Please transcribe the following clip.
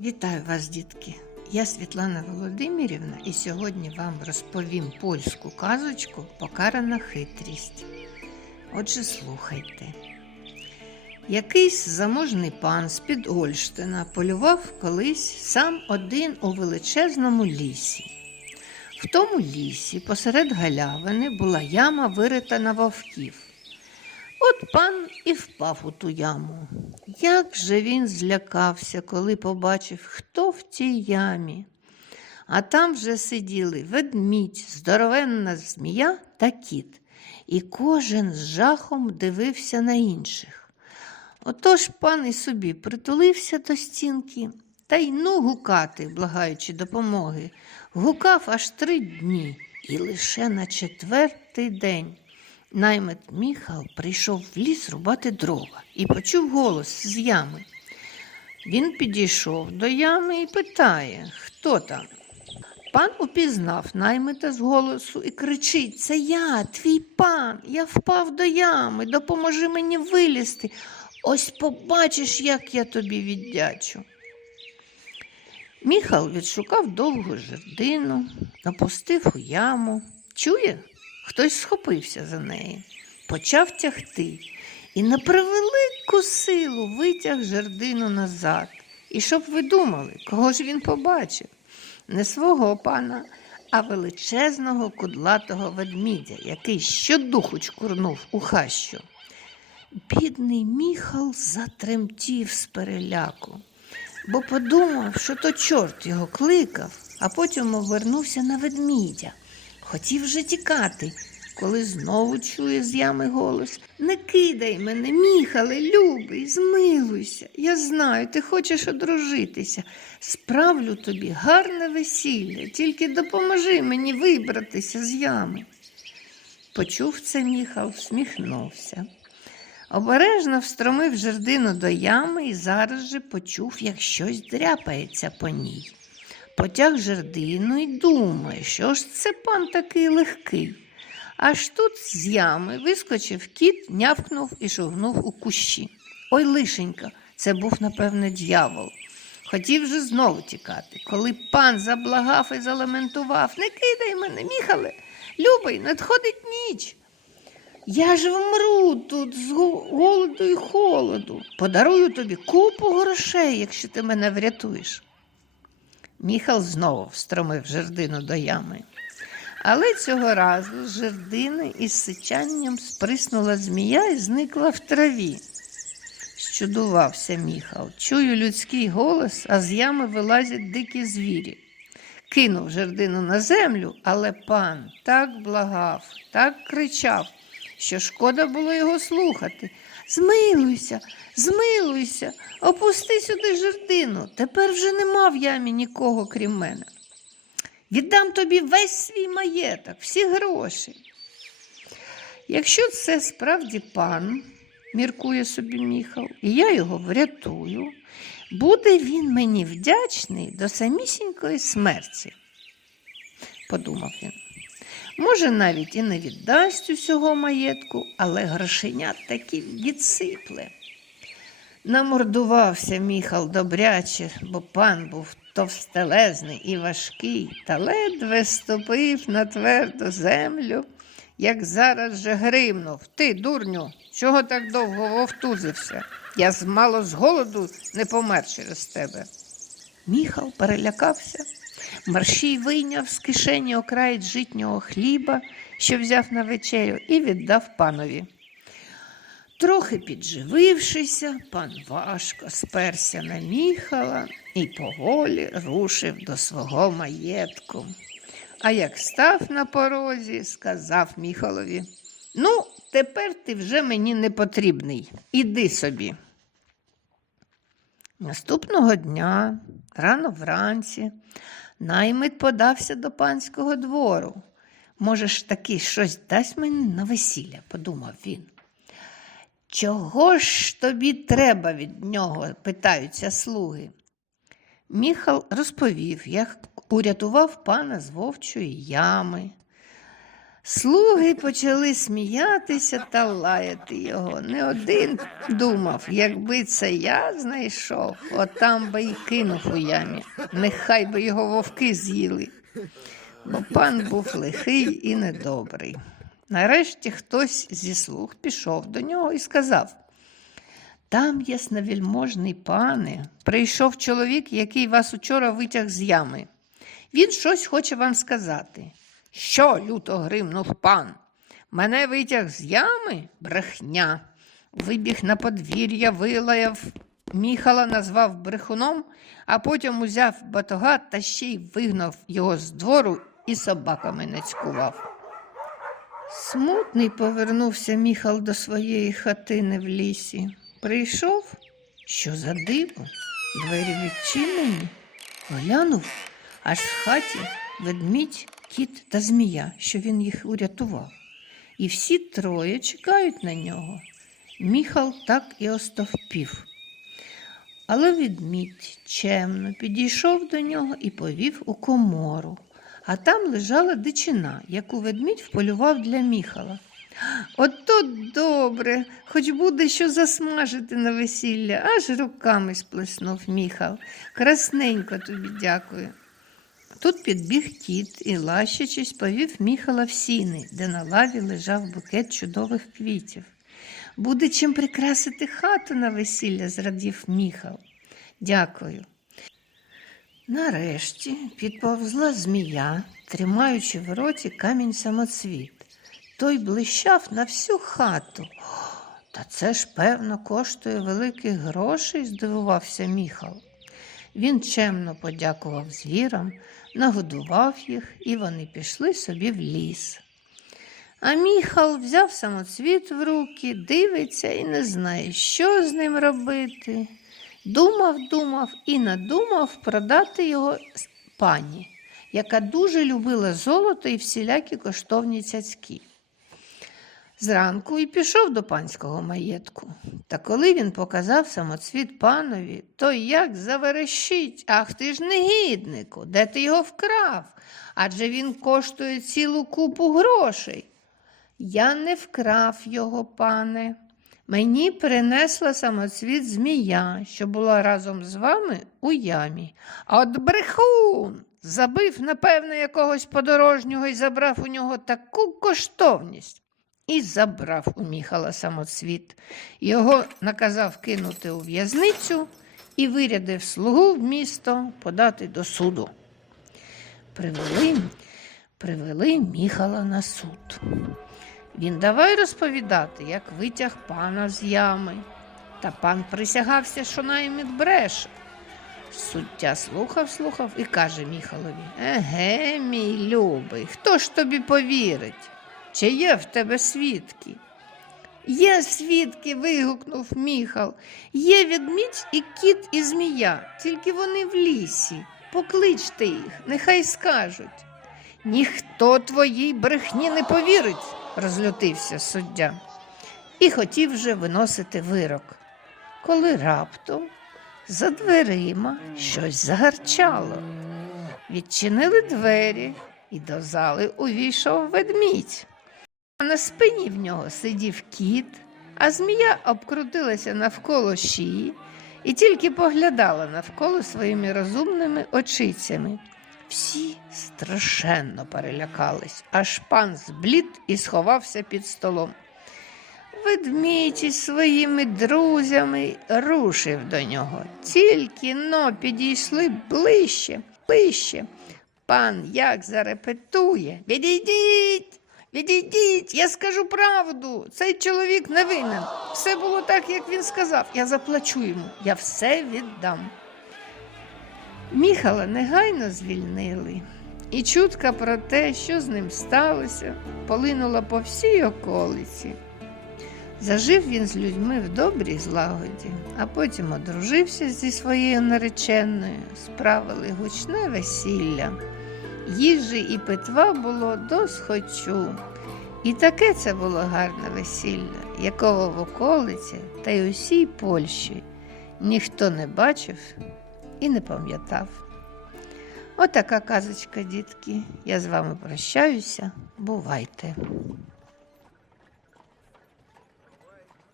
Вітаю вас, дітки! Я Світлана Володимирівна, і сьогодні вам розповім польську казочку Покарана хитрість. Отже, слухайте. Якийсь заможний пан з-під Ольштина полював колись сам один у величезному лісі. В тому лісі посеред галявини була яма вирита на вовків. От пан і впав у ту яму. Як же він злякався, коли побачив, хто в тій ямі. А там вже сиділи ведмідь, здоровенна змія та кіт, і кожен з жахом дивився на інших. Отож пан і собі притулився до стінки та й ну гукати, благаючи допомоги. Гукав аж три дні, і лише на четвертий день. Наймит Міхал прийшов в ліс рубати дрова і почув голос з ями. Він підійшов до ями і питає, хто там. Пан упізнав наймита з голосу і кричить: Це я, твій пан, я впав до ями, допоможи мені вилізти. Ось побачиш, як я тобі віддячу. Міхал відшукав довгу жердину, опустив у яму. Чує, хтось схопився за неї, почав тягти і на превелику силу витяг жердину назад. І щоб ви думали, кого ж він побачив? Не свого пана, а величезного кудлатого ведмідя, який щодуху чкурнув у хащу. Бідний міхал затремтів з переляку, бо подумав, що то чорт його кликав, а потім обернувся на ведмідя. Хотів вже тікати, коли знову чує з ями голос Не кидай мене, міхале, любий, змилуйся. Я знаю, ти хочеш одружитися. Справлю тобі гарне весілля, тільки допоможи мені вибратися з ями. Почув це міхал, всміхнувся. Обережно встромив жердину до ями і зараз же почув, як щось дряпається по ній. Потяг жердину і думає, що ж це пан такий легкий. Аж тут з ями вискочив кіт, нявкнув і шугнув у кущі. Ой, лишенька, це був, напевне, дьявол. Хотів же знову тікати, коли пан заблагав і залементував Не кидай мене, міхале, любий, надходить ніч. Я ж вмру тут з голоду і холоду. Подарую тобі купу грошей, якщо ти мене врятуєш. Міхал знову встромив жердину до ями. Але цього разу з жердини із сичанням сприснула змія і зникла в траві. Щудувався Міхал. Чую людський голос, а з ями вилазять дикі звірі. Кинув жердину на землю, але пан так благав, так кричав, що шкода було його слухати. Змилуйся, змилуйся, опусти сюди жердину. Тепер вже нема в ямі нікого, крім мене. Віддам тобі весь свій маєток, всі гроші. Якщо це справді пан, міркує собі Міхал, і я його врятую, буде він мені вдячний до самісінької смерті, подумав він. Може, навіть і не віддасть усього маєтку, але грошенят таки відсипле. Намордувався Міхал добряче, бо пан був товстелезний і важкий, та ледве ступив на тверду землю, як зараз же гримнув. Ти, дурню, чого так довго вовтузився? Я змало з голоду не помер через тебе. Міхал перелякався. Маршій вийняв з кишені окраєць житнього хліба, що взяв на вечерю, і віддав панові. Трохи підживившися, пан важко сперся на міхала і поволі рушив до свого маєтку. А як став на порозі, сказав міхалові: Ну, тепер ти вже мені не потрібний. Іди собі. Наступного дня, рано вранці, наймит подався до панського двору. Може ж таки щось дасть мені на весілля, подумав він. Чого ж тобі треба від нього? питаються слуги. Міхал розповів, як урятував пана з вовчої ями, Слуги почали сміятися та лаяти його. Не один думав, якби це я знайшов, отам би й кинув у ямі. Нехай би його вовки з'їли. Бо пан був лихий і недобрий. Нарешті хтось зі слуг пішов до нього і сказав: Там, ясновельможний пане, прийшов чоловік, який вас учора витяг з ями. Він щось хоче вам сказати. Що? люто гримнув пан. Мене витяг з ями? Брехня. Вибіг на подвір'я, вилаяв, міхала назвав брехуном, а потім узяв батога та ще й вигнав його з двору і собаками нацькував. Смутний повернувся міхал до своєї хатини в лісі. Прийшов, що за диво, двері відчинені. Глянув, аж в хаті ведмідь, кіт та змія, що він їх урятував. І всі троє чекають на нього. Міхал так і остовпів. Але відмідь чемно підійшов до нього і повів у комору. А там лежала дичина, яку ведмідь вполював для міхала. Ото добре, хоч буде що засмажити на весілля, аж руками сплеснув міхал. Красненько тобі дякую. Тут підбіг кіт і, лащачись, повів міхала в сіни, де на лаві лежав букет чудових квітів. Буде чим прикрасити хату на весілля, зрадів міхал. Дякую. Нарешті підповзла змія, тримаючи в роті камінь самоцвіт. Той блищав на всю хату. Та це ж, певно, коштує великих грошей, здивувався міхал. Він чемно подякував звірам, нагодував їх, і вони пішли собі в ліс. А міхал взяв самоцвіт в руки, дивиться і не знає, що з ним робити. Думав, думав і надумав продати його пані, яка дуже любила золото і всілякі коштовні цяцькі. Зранку і пішов до панського маєтку. Та коли він показав самоцвіт панові, той як заверещить, ах ти ж негіднику, де ти його вкрав? Адже він коштує цілу купу грошей. Я не вкрав його, пане. Мені принесла самоцвіт змія, що була разом з вами у ямі. А от брехун забив, напевно, якогось подорожнього і забрав у нього таку коштовність. І забрав у Міхала самоцвіт. Його наказав кинути у в'язницю і вирядив слугу в місто подати до суду. Привели, привели Міхала на суд. Він давай розповідати, як витяг пана з ями. Та пан присягався, що наймит бреше. Суддя слухав, слухав і каже Міхалові: Еге, мій любий, хто ж тобі повірить? Чи є в тебе свідки? Є свідки, вигукнув Міхал. Є відмідь і кіт, і змія, тільки вони в лісі. Покличте їх, нехай скажуть. Ніхто твоїй брехні не повірить, розлютився суддя. І хотів вже виносити вирок. Коли раптом за дверима щось загарчало. Відчинили двері, і до зали увійшов ведмідь. На спині в нього сидів кіт, а змія обкрутилася навколо шиї і тільки поглядала навколо своїми розумними очицями. Всі страшенно перелякались, аж пан зблід і сховався під столом. Ведмідь із своїми друзями рушив до нього. Тільки но підійшли ближче, ближче. Пан як зарепетує. Відійдіть, відійдіть, я скажу правду. Цей чоловік не винен. Все було так, як він сказав. Я заплачу йому, я все віддам. Міхала негайно звільнили, і чутка про те, що з ним сталося, полинула по всій околиці. Зажив він з людьми в добрій злагоді, а потім одружився зі своєю нареченою, справили гучне весілля. Їжі і питва було досхочу. І таке це було гарне весілля, якого в околиці та й усій Польщі ніхто не бачив і не пам'ятав. Отака казочка, дітки. Я з вами прощаюся. Бувайте.